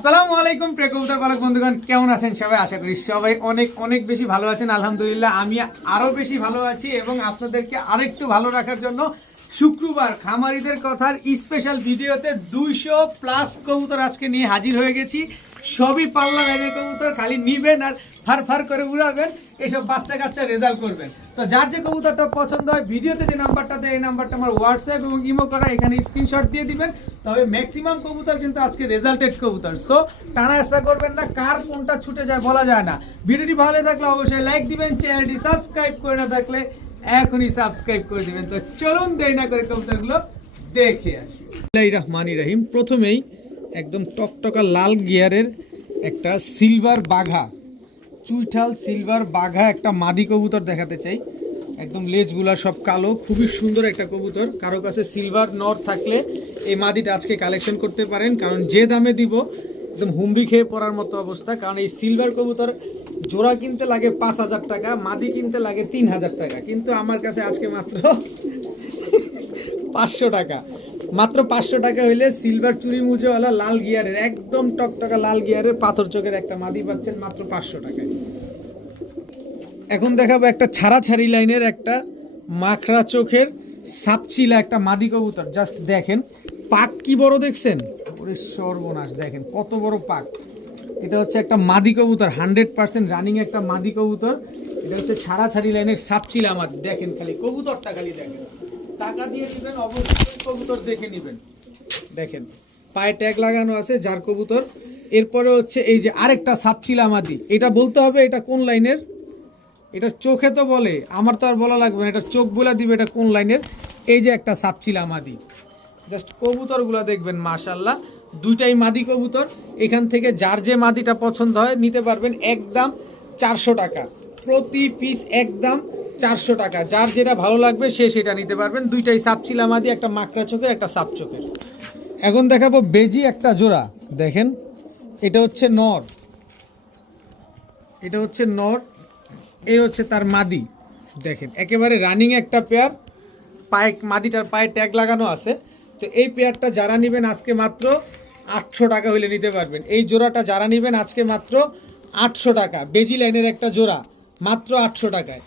আসসালামু আলাইকুম প্রিয় কবুতর পালক বন্ধুগণ, কেমন আছেন সবাই? আশা করি সবাই অনেক অনেক বেশি ভালো আছেন। আলহামদুলিল্লাহ আমি আরো বেশি ভালো আছি এবং আপনাদেরকে আরেকটু ভালো রাখার জন্য শুক্রবার খামারিদের কথার স্পেশাল ভিডিওতে 200+ কবুতর আজকে নিয়ে হাজির হয়ে গেছি। সবই পাল্লা ভেঙে কবুতর, খালি নিবেন আর ফার ফার করে উড়াবেন, এসব বাচ্চা কাচ্চা রেজাল্ট করবেন। তো যার যে কবুতরটা পছন্দ হয় ভিডিওতে যে নাম্বারটা দেয় এই নাম্বারটা আমার হোয়াটসঅ্যাপ এবং ইমো করা, এখানে স্ক্রিনশট দিয়ে দিবেন। তবে ম্যাক্সিমাম কবুতর কিন্তু আজকে রেজাল্টেড কবুতর, সো টানা এসরা করবেন না, কার কোনটা ছুটে যায় বলা যায় না। ভিডিওটি ভালো লাগলে অবশ্যই লাইক দিবেন, চ্যানেলটি সাবস্ক্রাইব করে না থাকলে এখনই সাবস্ক্রাইব করে দিবেন। তো চলুন দেরি না করে কবুতরগুলো দেখে আসি। বিসমিল্লাহির রহমানির রহিম। প্রথমেই একদম টকটকা লাল গিয়ারের একটা সিলভার বাঘা, চুইঠাল সিলভার বাঘা একটা মাদি কবুতর দেখাতে চাই। একদম লেজগুলা সব কালো, খুবই সুন্দর একটা কবুতর। কারো কাছে সিলভার নর থাকলে এই মাদিটা আজকে কালেকশন করতে পারেন, কারণ যে দামে দিব একদম হুমড়ি খেয়ে পড়ার মতো অবস্থা। কারণ এই সিলভার কবুতর জোড়া কিনতে লাগে 5,000 টাকা, মাদি কিনতে লাগে 3,000 টাকা, কিন্তু আমার কাছে আজকে মাত্র 500 টাকা। মাত্র 500 টাকা হইলে সিলভার চুরি মুজোওয়ালা লাল গিয়ারের, একদম টকটকা লাল গিয়ারের পাথর চোখের একটা মাদি পাচ্ছেন মাত্র 500 টাকায়। এখন দেখাবো একটা ছাড়াছাড়ি লাইনের একটা মাখরা চোখের সাপচিলা একটা মাদি কবুতর। জাস্ট দেখেন পাক কি বড় দেখছেন, ওরে সর্বনাশ, দেখেন কত বড় পাক। এটা হচ্ছে একটা মাদি কবুতর, 100% রানিং একটা মাদি কবুতর। এটা হচ্ছে ছাড়াছাড়ি লাইনের সাপচিলা মাদি। দেখেন খালি কবুতরটা, খালি দেখেন, টাকা দিয়ে নেবেন অবশ্যই কবুতর দেখে নেবেন। দেখেন পায়ে ট্যাগ লাগানো আছে যার কবুতর। এরপরে হচ্ছে এই যে আরেকটা সাপচিলা মাদি, এটা বলতে হবে এটা কোন লাইনের। এটা চোখে তো বলে, আমার তো আর বলা লাগবে না, এটা চোখ বলে দিবে এটা কোন লাইনের। এই যে একটা সাপচিলা মাদি, জাস্ট কবুতরগুলো দেখবেন মাশাল্লাহ, দুইটাই মাদি কবুতর। এখান থেকে যার যে মাদিটা পছন্দ হয় নিতে পারবেন, একদম 400 টাকা প্রতি পিস, একদম 400 টাকা। যার যেটা ভালো লাগবে সে সেটা নিতে পারবেন। দুইটাই সাপচিলা মাদি, একটা মাকড়া চোখের একটা সাপ চোখের। এখন দেখাবো বেজি একটা জোড়া। দেখেন এটা হচ্ছে নর, এটা হচ্ছে নর, এই হচ্ছে তার মাদি। দেখেন একেবারে রানিং একটা পেয়ার, পায়ে মাদিটার পায়ে ট্যাগ লাগানো আছে। তো এই পেয়ারটা যারা নেবেন আজকে মাত্র 800 টাকা হইলে নিতে পারবেন। এই জোড়াটা যারা নেবেন আজকে মাত্র 800 টাকা, বেজি লাইনের একটা জোড়া মাত্র 800 টাকায়।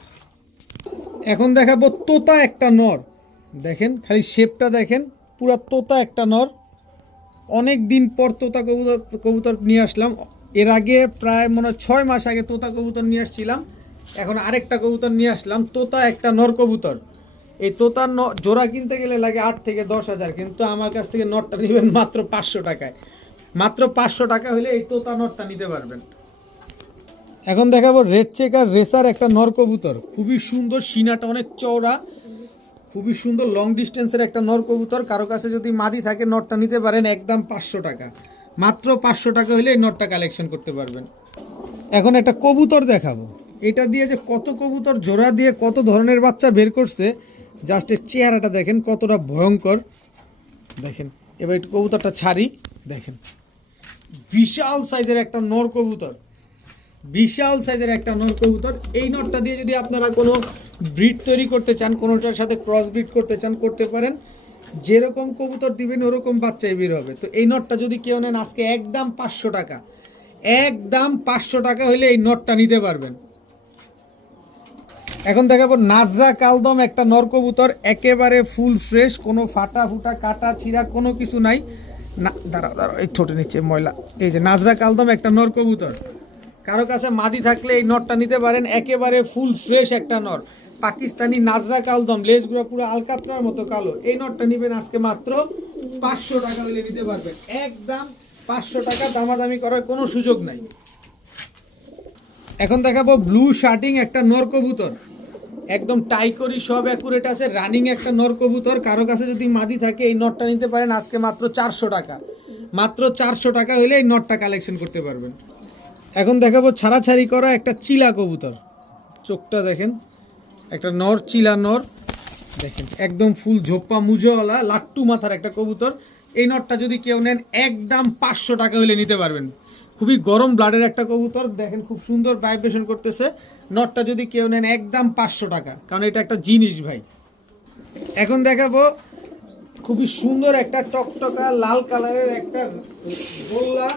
এখন দেখাবো তোতা একটা নর। দেখেন খালি শেপটা দেখেন, পুরা তোতা একটা নর। অনেক দিন পর তোতা কবুতর নিয়ে আসলাম। এর আগে প্রায় মনে হয় 6 মাস আগে তোতা কবুতর নিয়ে আসছিলাম, এখন আরেকটা কবুতর নিয়ে আসলাম, তোতা একটা নর কবুতর। এই তোতার জোড়া কিনতে গেলে লাগে 8 থেকে 10,000, কিন্তু আমার কাছ থেকে নটটা নেবেন মাত্র 500 টাকায়। মাত্র 500 টাকা হলে এই তোতা নটটা নিতে পারবেন। এখন দেখাবো রেড চেকার রেসার একটা নর কবুতর, খুবই সুন্দর, সিনাটা অনেক চওড়া, খুবই সুন্দর, লং ডিস্টেন্সের একটা নর কবুতর। কারো কাছে যদি মাদি থাকে নটটা নিতে পারেন, একদম 500 টাকা। মাত্র 500 টাকা হলে এই নটটা কালেকশন করতে পারবেন। এখন একটা কবুতর দেখাবো, এটা দিয়ে যে কত কবুতর জোড়া দিয়ে কত ধরনের বাচ্চা বের করছে, জাস্ট এর চেহারাটা দেখেন কতটা ভয়ঙ্কর। দেখেন এবার একটু কবুতরটা ছাড়ি, দেখেন বিশাল সাইজের একটা নর কবুতর, বিশাল সাইজের একটা নর কবুতর। এই নটটা দিয়ে যদি আপনারা কোনো ব্রিড তৈরি করতে চান, কোনোটার সাথে ক্রস ব্রিড করতে চান, করতে পারেন। যেরকম কবুতর দিবেন ওরকম বাচ্চাই বের হবে। তো এই নটটা যদি কেউ নেন আজকে একদম 500 টাকা, একদম 500 টাকা হলে এই নটটা নিতে পারবেন। এখন দেখাবো নাজরা কালদম একটা নর কবুতর, একেবারে ফুল ফ্রেশ, কোনো ফাটা ফুটা কাটা ছিঁড়া কোনো কিছু নাই। না দাঁড়াও দাঁড়াও, এই ছোটো নিচে ময়লা। এই যে নাজরা কালদম একটা নর কবুতর, কারো কাছে মাদি থাকলে এই নটটা নিতে পারেন, একেবারে ফুল ফ্রেশ একটা নর, পাকিস্তানি নাজরা কালদম, লেজগুলো পুরো আলকাতরার মতো কালো। এই নটটা নেবেন আজকে মাত্র 500 টাকা হলে নিতে পারবেন, একদম 500 টাকা, দামাদামি করার কোনো সুযোগ নাই। এখন দেখাবো ব্লু শার্টিং একটা নর কবুতর, একদম টাইকরি সব অ্যাকুরেট আছে, রানিং একটা নর কবুতর। কারো কাছে যদি মাদি থাকে এই নটটা নিতে পারেন আজকে মাত্র 400 টাকা। মাত্র 400 টাকা হলে এই নটটা কালেকশন করতে পারবেন। এখন দেখাবো ছাড়াছাড়ি করা একটা চিলা কবুতর, চোখটা দেখেন, একটা নর, চিলা নর। দেখেন একদম ফুল ঝোপ্পা মুজোওয়ালা লাট্টু মাথার একটা কবুতর। এই নটটা যদি কেউ নেন একদম 500 টাকা হলে নিতে পারবেন। খুবই গরম ব্লাডের একটা কবুতর, দেখেন খুব সুন্দর ভাইব্রেশন করতেছে। নটটা যদি কেউ নেন একদম 500 টাকা, কারণ এটা একটা জিনিস ভাই। এখন দেখাবো খুবই সুন্দর একটা টকটকা লাল কালারের একটা গোল্লা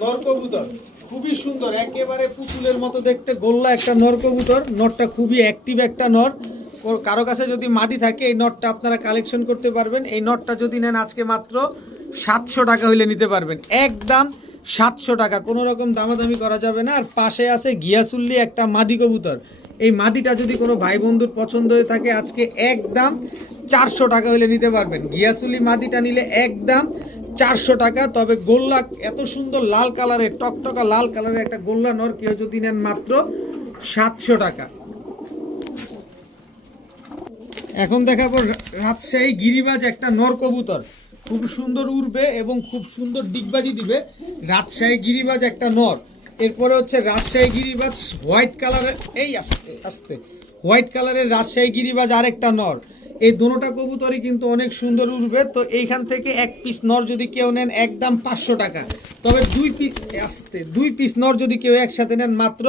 নর কবুতর খুবই সুন্দর, একেবারে পুতুলের মতো দেখতে গোল্লা একটা নর কবুতর। নরটা খুবই অ্যাক্টিভ একটা নর। কারো কাছে যদি মাদি থাকে এই নটটা আপনারা কালেকশন করতে পারবেন। এই নটটা যদি নেন আজকে মাত্র 700 টাকা হইলে নিতে পারবেন, একদম 700 টাকা, কোনো রকম দামাদামি করা যাবে না। আর পাশে আছে গিয়াসুল্লি একটা মাদি কবুতর। এই মাদিটা যদি কোনো ভাই বন্ধুর পছন্দ হয়ে থাকে আজকে একদম 400 টাকা হইলে নিতে পারবেন। গিয়াসুল্লি মাদিটা নিলে একদম 400 টাকা। তবে গোল্লা এত সুন্দর লাল কালারের, টকটকা লাল কালারের একটা গোল্লা নর কেউ যদি নেন মাত্র 700 টাকা। এখন দেখাবো রাজশাহী গিরিবাজ একটা নর কবুতর, খুব সুন্দর উড়বে এবং খুব সুন্দর ডিগবাজি দিবে। রাজশাহী গিরিবাজ একটা নর। এরপরে হচ্ছে রাজশাহী গিরিবাজ হোয়াইট কালারের, এই আস্তে আস্তে হোয়াইট কালারের রাজশাহী গিরিবাজ আরেকটা নর। এই দুটোটা কবুতরই কিন্তু অনেক সুন্দর উড়বে। তো এইখান থেকে এক পিস নর যদি কেউ নেন একদম 500 টাকা। তবে দুই পিস নর যদি কেউ একসাথে নেন মাত্র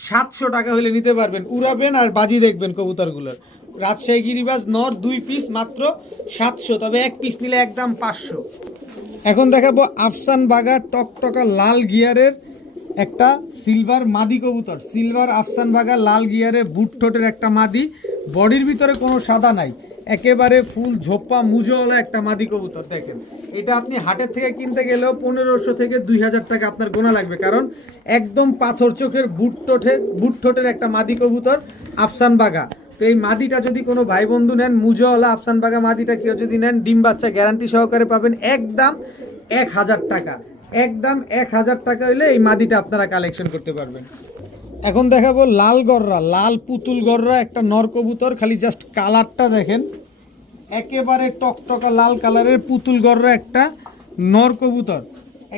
700 টাকা হলে নিতে পারবেন। উড়াবেন আর বাজি দেখবেন কবুতরগুলোর। রাজশাহী গিরিবাজ নর 2 পিস মাত্র 700, তবে এক পিস নিলে একদম 500। এখন দেখাবো আফসান বাগা টকটকা লাল গিয়ারের একটা সিলভার মাদি কবুতর। সিলভার আফসান বাগা লাল গিয়ারে বুট ঠোঁটের একটা মাদি, বডির ভিতরে কোনো সাদা নাই, একেবারে ফুল ঝোপ্পা মুজোওয়ালা একটা মাদি কবুতর। দেখেন এটা আপনি হাটের থেকে কিনতে গেলেও 1500 থেকে 2000 টাকা আপনার গোনা লাগবে, কারণ একদম পাথর চোখের বুট ঠোঁটের একটা মাদি কবুতর আফসান বাগা। তো এই মাদিটা যদি কোনো ভাই বন্ধু নেন, মুজোওয়ালা আফসান বাগা মাদিটা কেউ যদি নেন ডিম বাচ্চা গ্যারান্টি সহকারে পাবেন একদম 1000 টাকা। একদম 1000 টাকা হইলে এই মাদিটা আপনারা কালেকশন করতে পারবেন। এখন দেখাবো লাল গররা, লাল পুতুল গররা একটা নর কবুতর। খালি জাস্ট কালারটা দেখেন, একেবারে টকটকা লাল কালারের পুতুল গররা একটা নর কবুতর,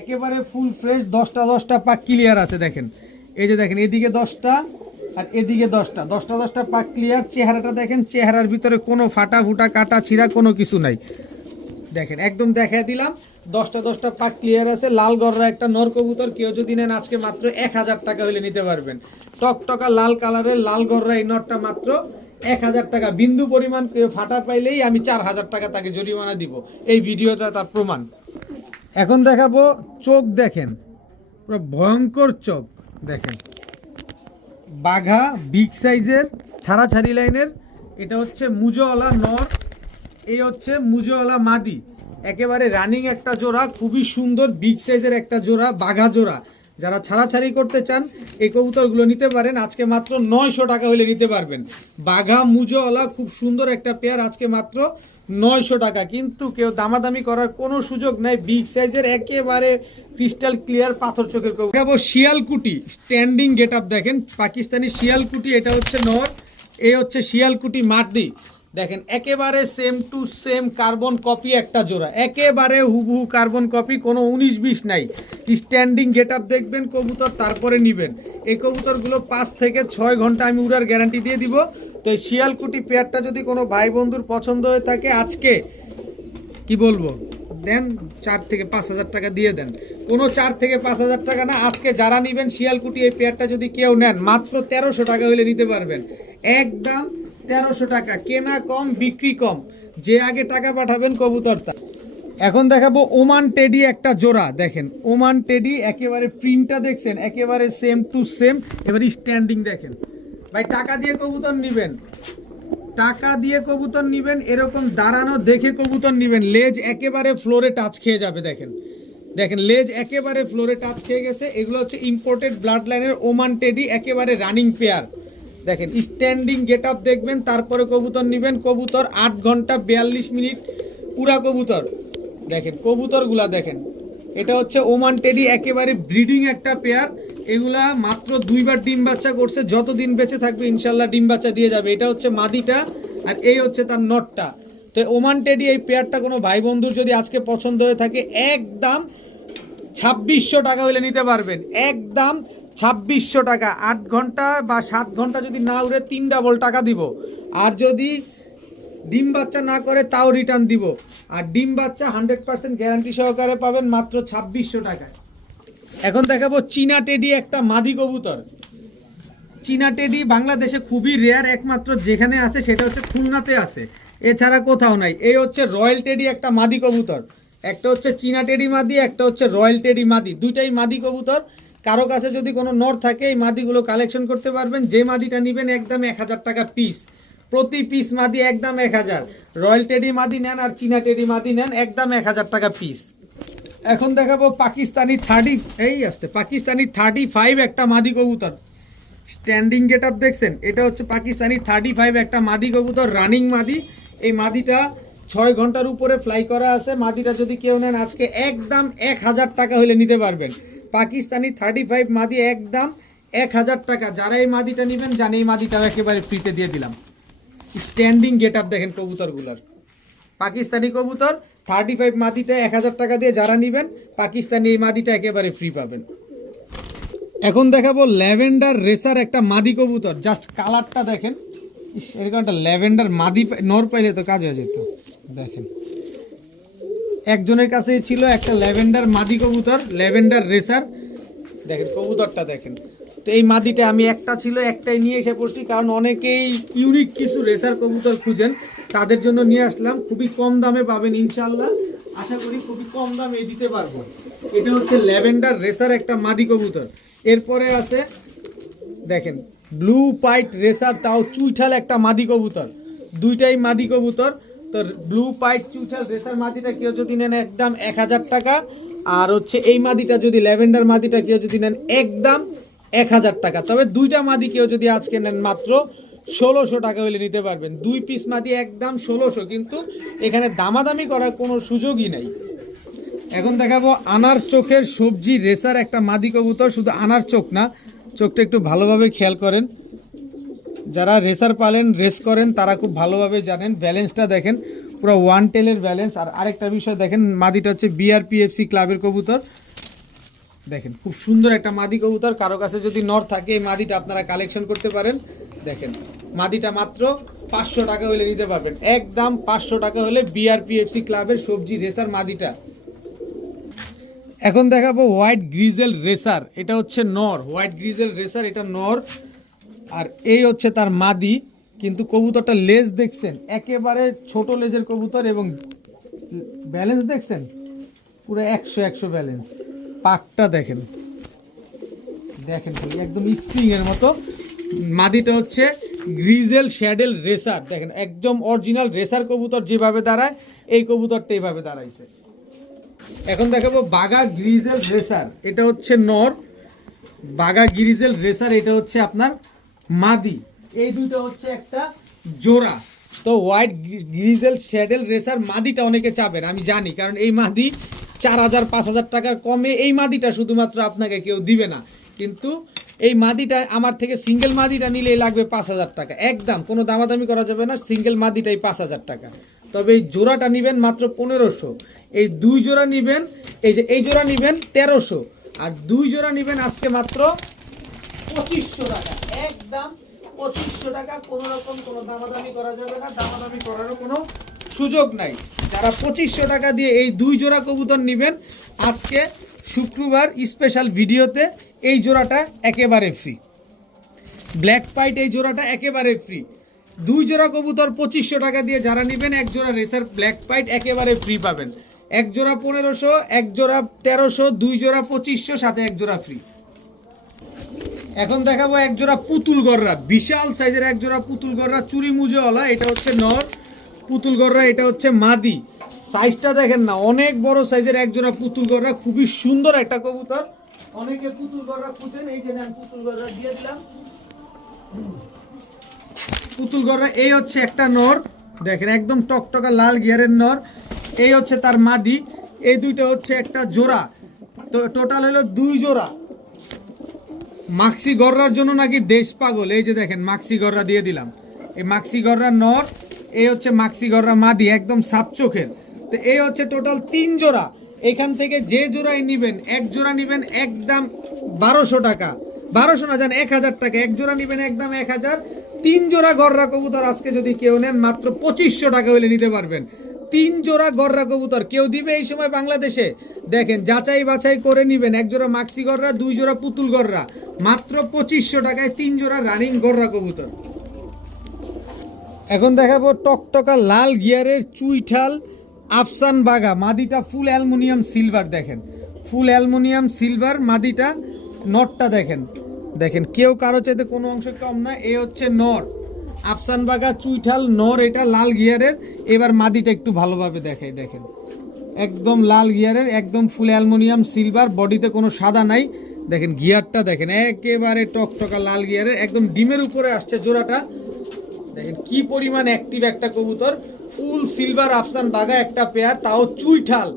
একেবারে ফুল ফ্রেশ। 10টা পাক ক্লিয়ার আছে। দেখেন এই যে দেখেন এদিকে 10টা আর এদিকে 10টা পাক ক্লিয়ার। চেহারাটা দেখেন, চেহারার ভিতরে কোনো ফাটা ফুটা কাটা ছিঁড়া কোনো কিছু নাই। দেখেন একদম দেখাই দিলাম, 10টা পাক ক্লিয়ার আছে। লাল গররা একটা নর কবুতর কেউ যদি নেন আজকে মাত্র 1000 টাকা হলে নিতে পারবেন। টকটকা লাল কালারের লাল গররা এই নরটা মাত্র 1000 টাকা। বিন্দু পরিমাণ কেউ ফাটা পাইলেই আমি 4000 টাকা তাকে জরিমানা দিব। এই ভিডিওটা তার প্রমাণ। এখন দেখাবো চোখ, দেখেন পুরো ভয়ঙ্কর চোখ। দেখেন বাঘা বিগ সাইজের ছাড়াছাড়ি লাইনের, এটা হচ্ছে মুজোওয়ালা নর, এই হচ্ছে মুজোওয়ালা মাদি। একেবারে রানিং একটা জোড়া, খুবই সুন্দর বিগ সাইজের একটা জোড়া, বাঘা জোড়া। যারা ছাড়াছাড়ি করতে চান এই কবুতরগুলো নিতে পারেন, আজকে মাত্র 900 টাকা হলে নিতে পারবেন। বাঘা মুজোওয়ালা খুব সুন্দর একটা পেয়ার, আজকে মাত্র 900 টাকা। কিন্তু কেউ দামাদামি করার কোনো সুযোগ নাই, বিগ সাইজের একেবারে ক্রিস্টাল ক্লিয়ার পাথর চোখের কবুতর। শিয়ালকুটি স্ট্যান্ডিং গেট আপ দেখেন, পাকিস্তানি শিয়ালকুটি, এটা হচ্ছে নর, এই হচ্ছে শিয়ালকুটি মাদি। দেখেন একেবারে same to same carbon copy একটা জোড়া, একেবারে হুবহু কার্বন কপি, কোনো 19-20 নাই। স্ট্যান্ডিং গেট আপ দেখবেন কবুতর, তারপরে নেবেন। এই কবুতরগুলো 5 থেকে 6 ঘন্টা আমি উড়ার গ্যারান্টি দিয়ে দিব। তো এই শিয়ালকুটি পেয়ারটা যদি কোনো ভাই বন্ধুর পছন্দ হয়ে থাকে আজকে কি বলবো, দেন 4 থেকে 5000 টাকা দিয়ে দেন। কোনো 4 থেকে 5000 টাকা না, আজকে যারা নেবেন শিয়ালকুটি এই পেয়ারটা যদি কেউ নেন মাত্র 1300 টাকা হলে নিতে পারবেন। একদম 1300 টাকা, কেনা কম বিক্রি কম, যে আগে টাকা পাঠাবেন কবুতরটা। এখন দেখাবো ওমান টেডি একটা জোড়া। দেখেন ওমান টেডি, একেবারে প্রিন্টটা দেখছেন, একেবারে সেম টু সেম। এবার স্ট্যান্ডিং দেখেন ভাই, টাকা দিয়ে কবুতর নেবেন, টাকা দিয়ে কবুতর নেবেন, এরকম দাঁড়ানো দেখে কবুতর নেবেন। লেজ একেবারে ফ্লোরে টাচ খেয়ে যাবে। দেখেন দেখেন লেজ একেবারে ফ্লোরে টাচ খেয়ে গেছে। এগুলো হচ্ছে ইম্পোর্টেড ব্লাড লাইনের ওমান টেডি, একেবারে রানিং পেয়ার। দেখেন স্ট্যান্ডিং গেট আপ দেখবেন, তারপরে কবুতর নেবেন। কবুতর 8 ঘন্টা 42 মিনিট পুরা কবুতর। দেখেন কবুতরগুলা দেখেন, এটা হচ্ছে ওমান টেডি, একেবারে ব্রিডিং একটা পেয়ার। এগুলা মাত্র 2 বার ডিম বাচ্চা করছে, যতদিন বেঁচে থাকবে ইনশাল্লাহ ডিম বাচ্চা দিয়ে যাবে। এটা হচ্ছে মাদিটা আর এই হচ্ছে তার নটটা। তো ওমান টেডি এই পেয়ারটা কোনো ভাই বন্ধুর যদি আজকে পছন্দ হয়ে থাকে একদম 2600 টাকা হলে নিতে পারবেন। একদম 2600 টাকা। 8 ঘন্টা বা 7 ঘন্টা যদি না উড়ে 3 ডাবল টাকা দিব। আর যদি ডিম বাচ্চা না করে তাও রিটার্ন দিব। আর ডিম বাচ্চা 100% গ্যারান্টি সহকারে পাবেন মাত্র 2600 টাকায়। এখন দেখাবো চীনা টেডি একটা মাদি কবুতর। চীনা টেডি বাংলাদেশে খুবই রেয়ার, একমাত্র যেখানে আছে সেটা হচ্ছে খুলনাতে আছে, এছাড়া কোথাও নাই। এই হচ্ছে রয়্যাল টেডি একটা মাদি কবুতর। একটা হচ্ছে চীনা টেডি মাদি, একটা হচ্ছে রয়্যাল টেডি মাদি, দুইটাই মাদি কবুতর। কারো কাছে যদি কোনো নর থাকে এই মাদিগুলো কালেকশন করতে পারবেন। যে মাদিটা নেবেন একদম 1000 টাকা পিস, প্রতি পিস মাদি একদম 1000। রয়্যাল টেডি মাদি নেন আর চীনা টেডি মাদি নেন একদম 1000 টাকা পিস। এখন দেখাবো পাকিস্তানি পাকিস্তানি 35 একটা মাদি কবুতর। স্ট্যান্ডিং গেট আপ দেখছেন, এটা হচ্ছে পাকিস্তানি 35 একটা মাদি কবুতর, রানিং মাদি। এই মাদিটা 6 ঘন্টার উপরে ফ্লাই করা আছে। মাদিটা যদি কেউ নেন আজকে একদম 1000 টাকা হলে নিতে পারবেন। পাকিস্তানি 35 মাদি একদম 1000 টাকা। যারা এই মাদিটা নেবেন জানে এই মাদিটাও একেবারে ফ্রিতে দিয়ে দিলাম। স্ট্যান্ডিং গেট আপ দেখেন কবুতরগুলার, পাকিস্তানি কবুতর 35 মাদিটা 1000 টাকা দিয়ে যারা নেবেন পাকিস্তানি এই মাদিটা একেবারে ফ্রি পাবেন। এখন দেখাবো ল্যাভেন্ডার রেসার একটা মাদি কবুতর, জাস্ট কালারটা দেখেন। এরকম একটা ল্যাভেন্ডার মাদি নর পাইলে তো কাজ হয়ে যেত। দেখেন একজনের কাছেই ছিল একটা ল্যাভেন্ডার মাদি কবুতর, ল্যাভেন্ডার রেসার। দেখেন কবুতরটা দেখেন। তো এই মাদিটা আমি একটা ছিল একটাই নিয়ে এসে পড়ছি, কারণ অনেকেই ইউনিক কিছু রেসার কবুতর খুঁজেন, তাদের জন্য নিয়ে আসলাম। খুবই কম দামে পাবেন ইনশাল্লাহ, আশা করি খুবই কম দামে দিতে পারবো। এটা হচ্ছে ল্যাভেন্ডার রেসার একটা মাদি কবুতর। এরপরে আছে দেখেন ব্লু পাইট রেসার, তাও চুইঠাল একটা মাদি কবুতর, দুইটাই মাদি কবুতর। তো ব্লু পাইট চুইঠাল রেসার মাদিটা কেউ যদি নেন একদম 1000 টাকা। আর হচ্ছে এই মাদিটা যদি ল্যাভেন্ডার মাদিটা কেউ যদি নেন একদম 1000 টাকা। তবে দুইটা মাদি কেউ যদি আজকে নেন মাত্র 1600 টাকা হলে নিতে পারবেন। 2 পিস মাদি একদম 1600, কিন্তু এখানে দামাদামি করার কোনো সুযোগই নাই। এখন দেখাবো আনার চোখের সবজি রেসার একটা মাদি কবুতর। শুধু আনার চোখ না, চোখটা একটু ভালোভাবে খেয়াল করেন। যারা রেসার পালেন রেস করেন তারা খুব ভালোভাবে জানেন। ব্যালেন্সটা দেখেন, পুরো ওয়ান টেলের ব্যালেন্স। আর আরেকটা বিষয় দেখেন, মাদিটা হচ্ছে বিআরপিএফসি ক্লাবের কবুতর। দেখেন খুব সুন্দর একটা মাদি কবুতর। কারো কাছে যদি নর থাকে এই মাদিটা আপনারা কালেকশন করতে পারেন। দেখেন মাদিটা মাত্র 500 টাকা হলে নিতে পারবেন, একদম 500 টাকা হলে বিআরপিএফসি ক্লাবের সবজি রেসার মাদিটা। এখন দেখাবো হোয়াইট গ্রিজেল রেসার, এটা হচ্ছে নর। হোয়াইট গ্রিজেল রেসার এটা নর, আর এই হচ্ছে তার মাদি। কিন্তু কবুতরটা লেজ দেখছেন, একেবারে ছোট লেজের কবুতর, এবং ব্যালেন্স দেখছেন পুরো 100 ব্যালেন্স। পাকটা দেখেন, দেখেন একদম স্প্রিং এর মতো। মাদিটা হচ্ছে গ্রিজেল শ্যাডেল রেসার। দেখেন একদম অরিজিনাল রেসার কবুতর যেভাবে দাঁড়ায় এই কবুতরটা এইভাবে দাঁড়াইছে। এখন দেখাবো বাগা গ্রিজেল রেসার, এটা হচ্ছে নর। বাগা গ্রিজেল রেসার এটা হচ্ছে আপনার মাদি। এই দুটো হচ্ছে একটা জোড়া। তো হোয়াইট গ্রিজেল শ্যাডেল রেসার মাদিটা অনেকে চাবেন আমি জানি, কারণ এই মাদি 4000-5000 টাকার কমে এই মাদিটা শুধুমাত্র আপনাকে কেউ দিবে না। কিন্তু এই মাদিটা আমার থেকে সিঙ্গেল মাদিটা নিলে লাগবে 5000 টাকা, একদম কোনো দামাদামি করা যাবে না। সিঙ্গেল মাদিটাই 5000 টাকা। তবে এই জোড়াটা নেবেন মাত্র 1500। এই 2 জোড়া নেবেন, এই যে এই জোড়া নেবেন 1300, আর 2 জোড়া নেবেন আজকে মাত্র 2500 টাকা, একদম 2500 টাকা। কোনো রকম কোনো দামাদামি করা যাবে না, দামাদামি করারও কোনো সুযোগ নাই। যারা 2500 টাকা দিয়ে এই 2 জোড়া কবুতর নেবেন আজকে শুক্রবার স্পেশাল ভিডিওতে, এই জোড়াটা একেবারে ফ্রি। ব্ল্যাক পাইট এই জোড়াটা একেবারে ফ্রি। 2 জোড়া কবুতর 2500 টাকা দিয়ে যারা নেবেন, এক জোড়া রেসার ব্ল্যাক পাইট একেবারে ফ্রি পাবেন। এক জোড়া 1500, এক জোড়া 1300, 2 জোড়া 2500, সাথে এক জোড়া ফ্রি। এখন দেখাবো এক জোড়া পুতুল গররা, বিশাল সাইজের এক জোড়া পুতুল গররা, চুরি মুজেওয়ালা। এটা হচ্ছে নর, পুতুল গররা এটা হচ্ছে মাদি। সাইজটা দেখেন না, অনেক বড় সাইজের এক জোড়া পুতুল গররা, খুবই সুন্দর একটা কবুতর। অনেকে পুতুল গররা খুঁজেন, এই যে নেন পুতুল গররা দিয়ে দিলাম। পুতুল গররা এই হচ্ছে একটা নর, দেখেন একদম টকটকা লাল গিয়ারের নর। এই হচ্ছে তার মাদি। এই দুইটা হচ্ছে একটা জোড়া। তো টোটাল হলো 2 জোড়া। মাক্সি গররার জন্য নাকি দেশ পাগল। এই যে দেখেন মাক্সি গররা দিয়ে দিলাম। এই মাক্সি গররা নর, এই হচ্ছে মাক্সি গররা মাদি, একদম সাপ চোখের। তো এই হচ্ছে টোটাল 3 জোড়া। এখান থেকে যে জোড়াই নেবেন, এক জোড়া নেবেন একদম 1200 টাকা, 1200 না জান 1000 টাকা। এক জোড়া নেবেন একদম 1000। 3 জোড়া গররা কবুতর আজকে যদি কেউ নেন মাত্র 2500 টাকা হলে নিতে পারবেন। 3 জোড়া গররা কবুতর কেউ দিবে এই সময় বাংলাদেশে? দেখেন যাচাই বাছাই করে নেবেন। এক জোড়া মাক্সি গররা, 2 জোড়া পুতুল গররা, মাত্র 2500 টাকায় 3 জোড়া রানিং গররা কবুতর। এখন দেখাবো টকটকা লাল গিয়ারের চুইঠাল আফসান বাগা মাদিটা ফুল অ্যালুমিনিয়াম সিলভার, দেখেন ফুল অ্যালুমিনিয়াম সিলভার মাদিটা। নটটা দেখেন, দেখেন কেউ কারো চাইতে কোনো অংশ কম না। এ হচ্ছে নর, আফসান বাগা চুইঠাল নর, এটা লাল গিয়ারের। এবার মাদিটা একটু ভালোভাবে দেখাই, দেখেন একদম লাল গিয়ারের, একদম ফুল অ্যালুমিনিয়াম সিলভার, বডিতে কোনো সাদা নাই। দেখেন গিয়ারটা দেখেন একেবারে টকটকা লাল গিয়ারের, একদম ডিমের উপরে আসছে জোড়াটা। দেখেন কি পরিমাণ অ্যাক্টিভ একটা কবুতর, ফুল সিলভার আফসান বাগা একটা পেয়ার, তাও চুইঠাল,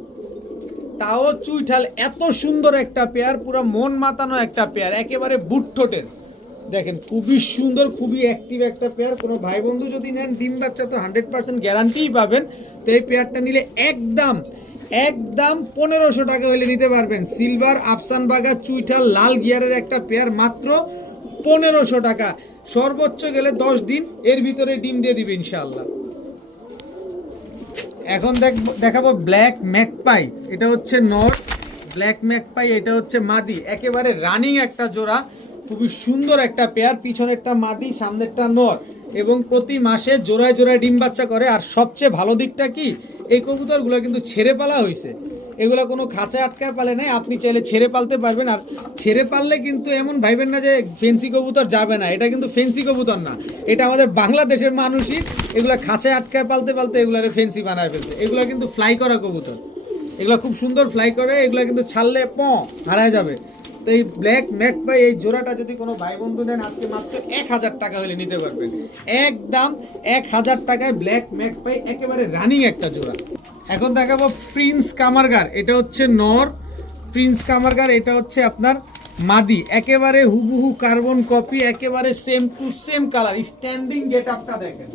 তাও চুইঠাল। এত সুন্দর একটা পেয়ার, পুরো মন মাতানো একটা পেয়ার, একেবারে বুটঠোটের। দেখেন খুবই সুন্দর, খুবই অ্যাক্টিভ একটা পেয়ার। কোনো ভাই বন্ধু যদি নেন ডিম বাচ্চা তো 100% গ্যারান্টিই পাবেন। তো এই পেয়ারটা নিলে একদম একদম 1500 টাকা হলে নিতে পারবেন। সিলভার আফসান বাগা চুইঠাল লাল গিয়ারের একটা পেয়ার, মাত্র 1500 টাকা। সর্বোচ্চ গেলে 10 দিন এর ভিতরে ডিম দিয়ে দিবে ইনশাআল্লাহ। এখন দেখাবো ব্ল্যাক ম্যাকপাই, এটা হচ্ছে নর, ব্ল্যাক ম্যাকপাই এটা হচ্ছে মাদি, একেবারে রানিং একটা জোড়া, খুবই সুন্দর একটা পেয়ার। পিছনেরটা মাদি, সামনেরটা নর, এবং প্রতি মাসে জোড়ায় জোড়ায় ডিম বাচ্চা করে। আর সবচেয়ে ভালো দিকটা কি, এই কবুতরগুলো কিন্তু ছেড়ে পালা হয়েছে, এগুলো কোনো খাঁচায় আটকায় পালে নাই, আপনি চাইলে ছেড়ে পালতে পারবেন। আর ছেড়ে পাললে কিন্তু এমন ভাইবেন না যে ফেন্সি কবুতর যাবে না, এটা কিন্তু ফেন্সি কবুতর না, এটা আমাদের বাংলাদেশের মানুষই এগুলো খাঁচায় আটকায় পালতে পালতে এগুলারে ফেন্সি বানায় ফেলছে। এগুলো কিন্তু ফ্লাই করা কবুতর, এগুলো খুব সুন্দর ফ্লাই করে, এগুলো কিন্তু ছাড়লে হারায় যাবে। তো এই ব্ল্যাক ম্যাকপাই এই জোড়াটা যদি কোনো ভাই বন্ধু নেন আজকে মাত্র 1000 টাকা হলে নিতে পারবেন, একদম 1000 টাকায় ব্ল্যাক ম্যাকপাই, একেবারে রানিং একটা জোড়া। এখন দেখাবো প্রিন্স কামারগার, এটা হচ্ছে নর, প্রিন্স কামারগার এটা হচ্ছে আপনার মাদি, একেবারে হুবহু কার্বন কপি, একেবারে same to same colour. Standing gate আপটা দেখেন,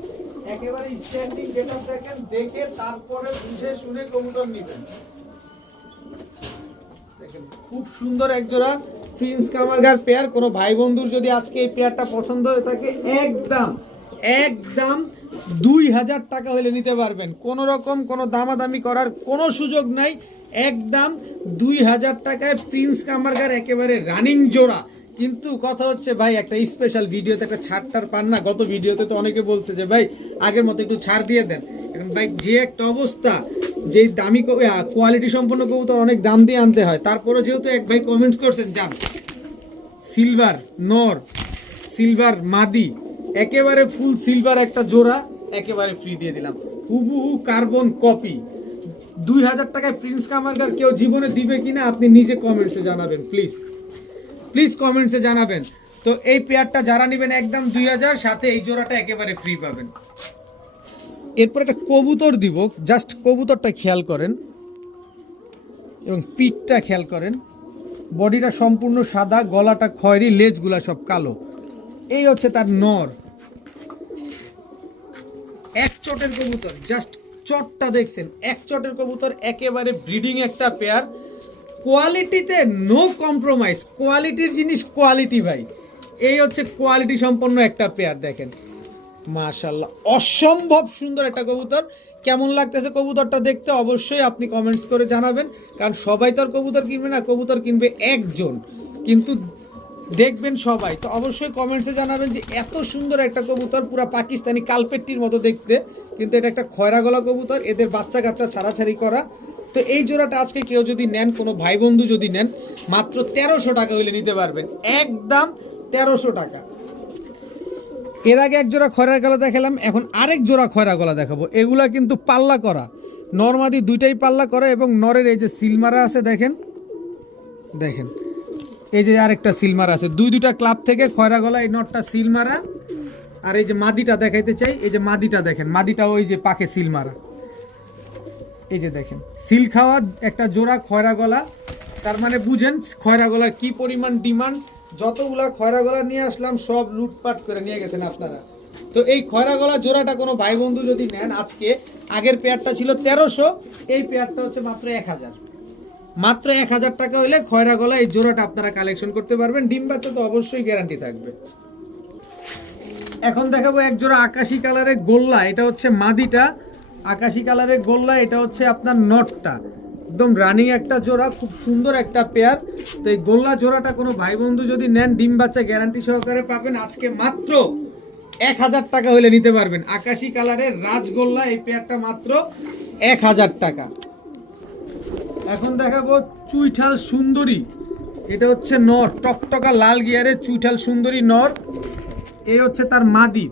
একেবারে স্ট্যান্ডিং গেট আপ দেখেন, দেখে তারপরে বুঝে শুনে কবুতর নেবেন। দেখেন খুব সুন্দর এক জোড়া প্রিন্স কামারগার পেয়ার। কোনো ভাই বন্ধুর যদি আজকে এই পেয়ারটা পছন্দ হয়ে থাকে একদম একদম 2000 টাকা হলে নিতে পারবেন, কোনো রকম কোনো দামাদামি করার কোনো সুযোগ নাই, একদম 2000 টাকায় প্রিন্স কামারগার একেবারে রানিং জোড়া। কিন্তু কথা হচ্ছে ভাই একটা স্পেশাল ভিডিওতে একটা ছাড়টার পান না। গত ভিডিওতে তো অনেকে বলছে যে ভাই আগের মতো একটু ছাড় দিয়ে দেন। এখন ভাই যে একটা অবস্থা, যে দামি কোয়ালিটি সম্পন্ন কবুতর অনেক দাম দিয়ে আনতে হয়, তারপরে যেহেতু এক ভাই কমেন্টস করছেন যান সিলভার নর সিলভার মাদি একেবারে ফুল সিলভার একটা জোড়া একেবারে ফ্রি দিয়ে দিলাম, হুবহু কার্বন কপি। 2000 টাকায় প্রিন্স কামারগার কেউ জীবনে দিবে কিনা আপনি নিজে কমেন্টসে জানাবেন, প্লিজ প্লিজ কমেন্টসে জানাবেন। তো এই পেয়ারটা যারা নেবেন একদম 2000, সাথে এই জোড়াটা একেবারে ফ্রি পাবেন। এরপর একটা কবুতর দিব, জাস্ট কবুতরটা খেয়াল করেন এবং পিঠটা খেয়াল করেন, বডিটা সম্পূর্ণ সাদা, গলাটা খয়েরি, লেজগুলা সব কালো। এই হচ্ছে তার নর, এক চটের কবুতর, জাস্ট চটটা দেখছেন, এক চটের কবুতর, একেবারে ব্রিডিং একটা পেয়ার। কোয়ালিটিতে নো কম্প্রোমাইজ, কোয়ালিটির জিনিস কোয়ালিটি ভাই। এই হচ্ছে কোয়ালিটি সম্পন্ন একটা পেয়ার, দেখেন মাশাআল্লাহ অসম্ভব সুন্দর একটা কবুতর। কেমন লাগতেছে কবুতরটা দেখতে অবশ্যই আপনি কমেন্টস করে জানাবেন, কারণ সবাই তো আর কবুতর কিনবে না, কবুতর কিনবে একজন, কিন্তু দেখবেন সবাই। তো অবশ্যই কমেন্টসে জানাবেন যে এত সুন্দর একটা কবুতর, পুরো পাকিস্তানি কালপেট্টির মতো দেখতে, কিন্তু এটা একটা খয়রা গলা কবুতর, এদের বাচ্চা কাচ্চা ছাড়াছাড়ি করা। তো এই জোড়াটা আজকে কেউ যদি নেন, কোনো ভাই বন্ধু যদি নেন, মাত্র 1300 টাকা হলে নিতে পারবেন, একদম 1300 টাকা। এর আগে এক জোড়া খয়রা গলা দেখালাম, এখন আরেক জোড়া খয়রা গলা দেখাবো। এগুলা কিন্তু পাল্লা করা, নরমাদি দুইটাই পাল্লা করা, এবং নরের এই যে সিলমারা আছে দেখেন, দেখেন এই যে আরেকটা সিলমারা আছে, দুইটা ক্লাব থেকে খয়রা গলা, এই নটটা সিলমারা। আর এই যে মাদিটা দেখাইতে চাই, এই যে মাদিটা দেখেন, মাদিটা ওই যে পাকে সিলমারা, এই যে দেখেন সিল খাওয়া একটা জোড়া খয়রা গলা। তার মানে বুঝেন খয়রা গলার কি পরিমাণ ডিমান্ড। যতগুলা খয়রা গলা নিয়ে আসলাম সব লুটপাট করে নিয়ে গেছেন আপনারা। তো এই খয়রা গলা জোড়াটা কোনো ভাই বন্ধু যদি নেন আজকে, আগের পেয়ারটা ছিল 1300, এই পেয়ারটা হচ্ছে মাত্র 1000, মাত্র 1000 টাকা হইলে খয়রা গলা এই জোড়াটা আপনারা কালেকশন করতে পারবেন। ডিম বাচ্চা তো অবশ্যই গ্যারান্টি থাকবে। এখন দেখাবো এক জোড়া আকাশি কালারের গোল্লা, এটা হচ্ছে মাদিটা, আকাশি কালারের গোল্লা, এটা হচ্ছে আপনার নটটা, একদম রানিং একটা জোড়া, খুব সুন্দর একটা পেয়ার। তো এই গোল্লা জোড়াটা কোনো ভাই বন্ধু যদি নেন ডিম বাচ্চা গ্যারান্টি সহকারে পাবেন আজকে মাত্র 1000 টাকা হলে নিতে পারবেন। আকাশি কালারের রাজগোল্লা এই পেয়ারটা মাত্র 1000 টাকা। এখন দেখাবো চুইঠাল সুন্দরী, এটা হচ্ছে নর, টকটকা লাল গিয়ারের চুইঠাল সুন্দরী নর। এই হচ্ছে তার মাদি,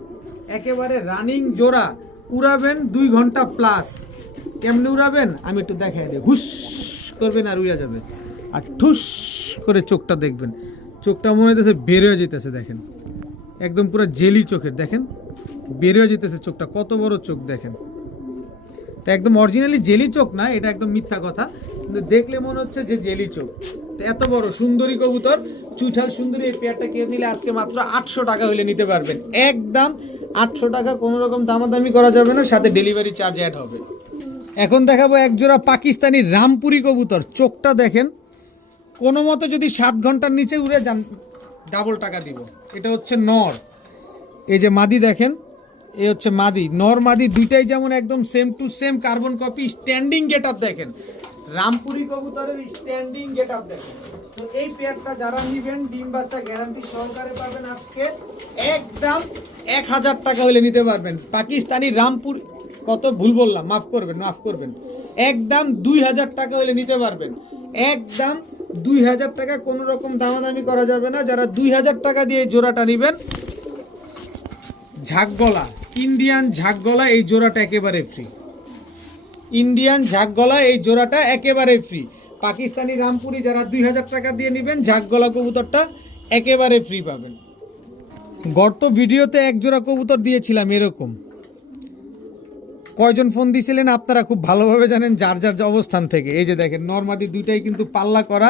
একেবারে রানিং জোড়া, উড়াবেন 2 ঘন্টা প্লাস। কেমনি উড়াবেন আমি একটু দেখাই দিই। হুস করবেন আর উড়া যাবে, আর ঠুস করে চোখটা দেখবেন, চোখটা মনে হইতেছে বের হয়ে যেতেছে, দেখেন একদম পুরো জেলি চোখের, দেখেন বের হয়ে যেতেছে চোখটা, কত বড় চোখ দেখেন। তো একদম অরিজিনালি জেলি চোখ না, এটা একদম মিথ্যা কথা, কিন্তু দেখলে মনে হচ্ছে যে জেলি চোখ। তো এত বড় সুন্দরী কবুতর, চুইঠাল সুন্দরী এই পেয়ারটা কেউ নিলে আজকে মাত্র 800 টাকা হইলে নিতে পারবেন। একদম 800 টাকা, কোনো রকম দামাদামি করা যাবে না, সাথে ডেলিভারি চার্জ অ্যাড হবে। এখন দেখাবো একজোড়া পাকিস্তানি রামপুরি কবুতর, চোখটা দেখেন, কোনো মতো যদি 7 ঘন্টার নিচে উড়ে যান ডাবল টাকা দিব। এটা হচ্ছে নর, এই যে মাদি দেখেন, এই হচ্ছে মাদি, নর মাদি দুইটাই যেমন একদম same to same carbon copy. Standing get up দেখেন, রামপুরি কবুতরের স্ট্যান্ডিং গেট আপ দেখেন। তো এই পেয়ারটা যারা নিবেন ডিম বাচ্চা গ্যারান্টি সহকারে পাবেন আজকে একদম 1000 টাকা হলে নিতে পারবেন। পাকিস্তানি রামপুর, কত ভুল বললাম, মাফ করবেন, একদম 2000 টাকা হলে নিতে পারবেন। একদম 2000 টাকা, কোনো রকম দামাদামি করা যাবে না। যারা 2000 টাকা দিয়ে জোড়াটা নেবেন, ঝাঁকগলা ইন্ডিয়ান ঝাঁকগলা এই জোড়াটা একেবারে ফ্রি। ইন্ডিয়ান ঝাঁকগলা এই জোড়াটা একেবারে ফ্রি। পাকিস্তানি রামপুরি যারা 2000 টাকা দিয়ে নেবেন, ঝাঁকগলা কবুতরটা একেবারে ফ্রি পাবেন। গত ভিডিওতে এক জোড়া কবুতর দিয়েছিলাম এরকম, কয়জন ফোন দিয়েছিলেন আপনারা খুব ভালোভাবে জানেন, যার যার অবস্থান থেকে। এই যে দেখেন নরমাদি দুইটাই কিন্তু পাল্লা করা,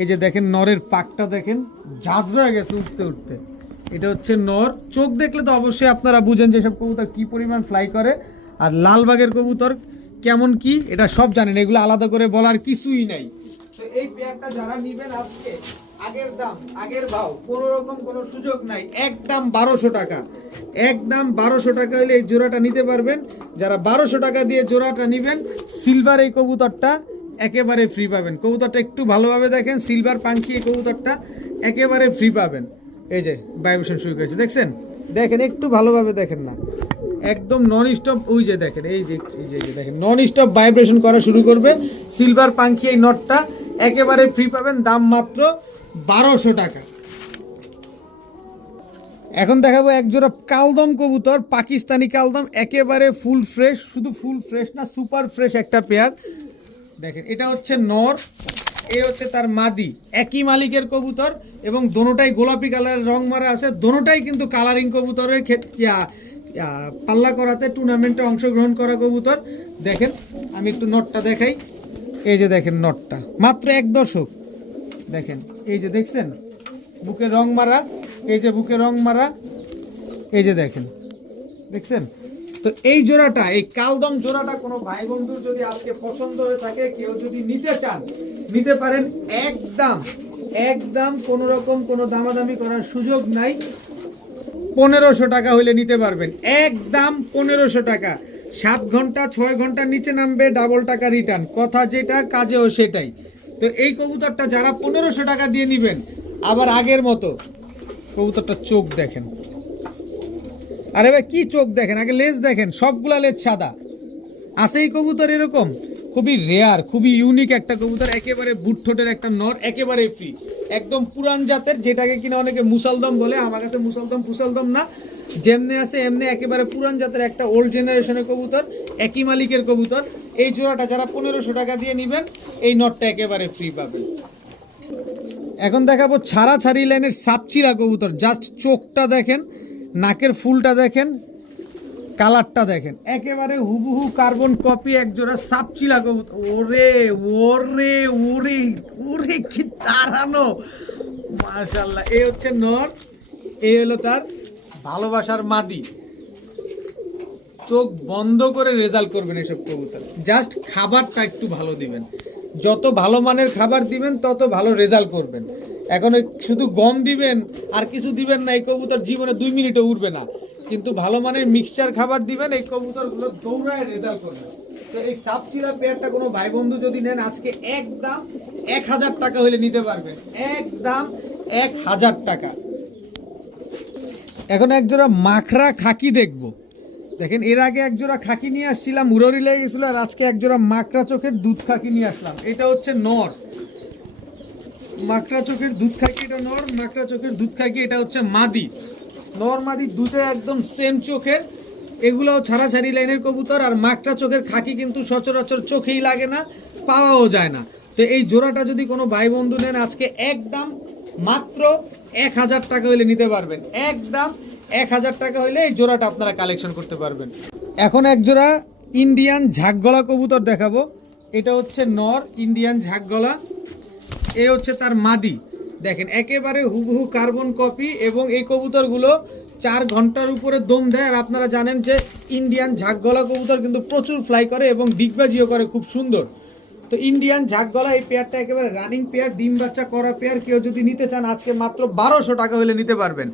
এই যে দেখেন নরের পাকটা দেখেন, ঝাঁঝরা গেছে উঠতে উঠতে। এটা হচ্ছে নর, চোখ দেখলে তো অবশ্যই আপনারা বুঝেন যে সব কবুতর কি পরিমাণ ফ্লাই করে, আর লালবাগের কবুতর কেমন কি এটা সব জানেন, এগুলো আলাদা করে বলার কিছুই নাই। তো এই পেয়ারটা যারা নেবেন আজকে আগের দাম আগের ভাও, কোনো রকম কোনো সুযোগ নাই, একদম 1200 টাকা। একদম 1200 টাকা হলে এই জোড়াটা নিতে পারবেন। যারা 1200 টাকা দিয়ে জোড়াটা নেবেন, সিলভার এই কবুতরটা একেবারে ফ্রি পাবেন। কবুতরটা একটু ভালোভাবে দেখেন, সিলভার পাঙ্খি এই কবুতরটা একেবারে ফ্রি পাবেন। এই যে ভাইব্রেশন শুরু করেছে, দেখছেন, দেখেন একটু ভালোভাবে দেখেন না, একদম নন স্টপ, ওই যে দেখেন, এই যে দেখেন নন স্টপ ভাইব্রেশন করা শুরু করবে। সিলভার পাঙ্খি এই নটটা একেবারে ফ্রি পাবেন, দাম মাত্র 1200 টাকা। এখন দেখাবো এক জোড়া কালদম কবুতর, পাকিস্তানি কালদম, একেবারে ফুল ফ্রেশ, শুধু ফুল ফ্রেশ না সুপার ফ্রেশ একটা পেয়ার। দেখেন এটা হচ্ছে নর, এই হচ্ছে তার মাদি, একই মালিকের কবুতর এবং দোনোটাই গোলাপি কালারের রং মারা আছে। দোনোটাই কিন্তু কালারিং কবুতরের পাল্লা করাতে টুর্নামেন্টে অংশগ্রহণ করা কবুতর। দেখেন আমি একটু নটটা দেখাই, এই যে দেখেন নটটা মাত্র 1 দশক, দেখেন এই যে দেখছেন বুকে রং মারা, এই যে বুকে রং মারা, এই যে দেখেন, দেখছেন। তো এই জোড়াটা, এই কালদম জোড়াটা কোনো ভাই বন্ধুর যদি আজকে পছন্দ হয়ে থাকে, কেউ যদি নিতে চান নিতে পারেন। একদম একদম কোনো রকম কোনো দামাদামি করার সুযোগ নাই, 1500 টাকা হইলে নিতে পারবেন। একদম 1500 টাকা, 7 ঘন্টা 6 ঘন্টার নিচে নামবে ডাবল টাকা রিটার্ন, কথা যেটা কাজেও সেটাই। তো এই কবুতরটা যারা 1500 টাকা দিয়ে নেবেন, আবার আগের মতো কবুতরটা চোখ দেখেন, আরে ভাই কি চোখ দেখেন, আগে লেজ দেখেন, সবগুলা লেজ সাদা আছে। এই কবুতর এরকম খুবই রেয়ার, খুবই ইউনিক একটা কবুতর, একেবারে বুট ঠোঁটের একটা নর, একেবারে ফ্রি, একদম পুরান জাতের, যেটাকে কিনা অনেকে মুসালদম বলে। আমার কাছে মুসালদম ফুসালদম না, যেমনি আছে এমনি একেবারে পুরান জাতের একটা ওল্ড জেনারেশনের কবুতর, একই মালিকের কবুতর। এই জোড়াটা যারা 1500 টাকা দিয়ে নেবেন, এই নটটা একেবারে ফ্রি পাবেন। এখন দেখাবো ছাড়াছাড়ি লাইনের সাপচিলা কবুতর, জাস্ট চোখটা দেখেন, নাকের ফুলটা দেখেন, কালারটা দেখেন, একেবারে হুবহু কার্বন কপি এক জোড়া সাপচিলা কবুতর। ওরে ওরে ওরে ওরে কি দাঁড়ানো, মাশাআল্লাহ। এই হচ্ছে নর, এই হলো তার ভালোবাসার মাদি। চোখ বন্ধ করে রেজাল্ট করবেন এসব কবুতর, জাস্ট খাবারটা একটু ভালো দিবেন, যত ভালো মানের খাবার দিবেন তত ভালো রেজাল্ট করবেন। এখন শুধু গম দিবেন আর কিছু দিবেন না, এই কবুতর জীবনে 2 মিনিটে উঠবে না। কিন্তু ভালো মানের মিক্সচার খাবার দিবেন, এই কবুতরগুলো দৌড়ায় রেজাল্ট করবে। তো এই সাপচিলা পেয়ারটা কোনো ভাই বন্ধু যদি নেন, আজকে একদম 1000 টাকা হলে নিতে পারবেন, একদম 1000 টাকা। এখন একজোড়া মাখরা খাকি দেখবো। দেখেন এর আগে একজোড়া খাকি নিয়ে আসছিলাম, উড়ি লেগে গেছিল, আর আজকে একজোড়া মাকড়া চোখের দুধ খাকি নিয়ে আসলাম। এটা হচ্ছে নর, মাকড়া চোখের দুধ খাকি এটা নর, মাকড়া চোখের দুধ খাকি এটা হচ্ছে মাদি। নর মাদি দুটো একদম সেম চোখের, এগুলোও ছাড়াছাড়ি লাইনের কবুতর। আর মাকড়া চোখের খাকি কিন্তু সচরাচর চোখেই লাগে না, পাওয়াও যায় না। তো এই জোড়াটা যদি কোনো ভাই বন্ধু নেন আজকে একদম মাত্র 1000 টাকা হইলে নিতে পারবেন। একদম 1000 টাকা হইলে এই জোড়াটা আপনারা কালেকশন করতে পারবেন। এখন এক জোড়া ইন্ডিয়ান ঝাঁকগলা কবুতর দেখাবো। এটা হচ্ছে নর ইন্ডিয়ান ঝাঁকগলা, এ হচ্ছে তার মাদি। দেখেন একেবারে হুবহু কার্বন কপি, এবং এই কবুতরগুলো 4 ঘন্টার উপরে দম দেয়। আর আপনারা জানেন যে ইন্ডিয়ান ঝাঁকগলা কবুতর কিন্তু প্রচুর ফ্লাই করে এবং ডিগবাজিও করে খুব সুন্দর। তো ইন্ডিয়ান ঝাঁকগলা এই পেয়ারটা একেবারে রানিং পেয়ার, ডিম বাচ্চা করা পেয়ার। কেউ যদি নিতে চান আজকে মাত্র 1200 টাকা হলে নিতে পারবেন।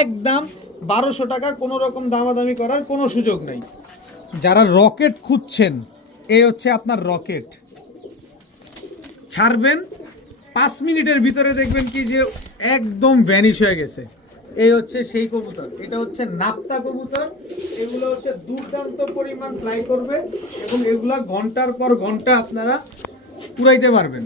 একদম 1200 টাকা, কোনো রকম দামাদামি করার কোনো সুযোগ নেই। যারা রকেট খুঁজছেন, এই হচ্ছে আপনার রকেট। ছাড়বেন 5 মিনিটের ভিতরে দেখবেন কি যে একদম ভ্যানিশ হয়ে গেছে। এই হচ্ছে সেই কবুতর, এটা হচ্ছে নাপ্তা কবুতর। এগুলো হচ্ছে দুর্দান্ত পরিমাণ ফ্লাই করবে এবং এগুলা ঘন্টার পর ঘন্টা আপনারা উড়াইতে পারবেন।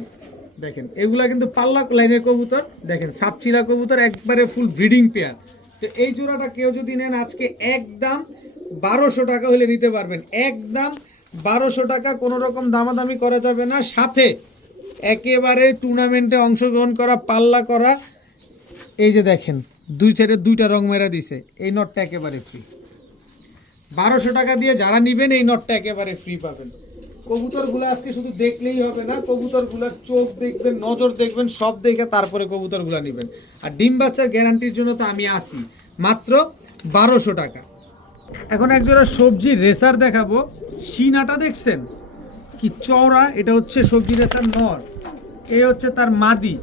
দেখেন এগুলা কিন্তু পাল্লা লাইনের কবুতর। দেখেন সাপচিলা কবুতর, একবারে ফুল ব্রিডিং পেয়ার। তো এই জোড়াটা কেউ যদি নেন আজকে একদম 1200 টাকা হলে নিতে পারবেন। একদম 1200 টাকা, কোনো রকম দামাদামি করা যাবে না। সাথে একেবারে টুর্নামেন্টে অংশগ্রহণ করা, পাল্লা করা। এই যে দেখেন দুই সাইডে 2টা রং মেরা দিছে। এই নটটা একেবারে ফ্রি। 1200 টাকা দিয়ে যারা নেবেন এই নটটা একেবারে ফ্রি পাবেন। কবুতরগুলো আজকে শুধু দেখলেই হবে না, কবুতরগুলোর চোখ দেখবেন, নজর দেখবেন, সব দেখে তারপরে কবুতরগুলো নেবেন। আর ডিম বাচ্চার গ্যারান্টির জন্য তো আমি আসি, মাত্র 1200 টাকা। এখন একজোড়া সবজি রেসার দেখাবো। সিনাটা দেখছেন কি চওড়া, এটা হচ্ছে সবজি রেসার নর, এই হচ্ছে তার মাদি।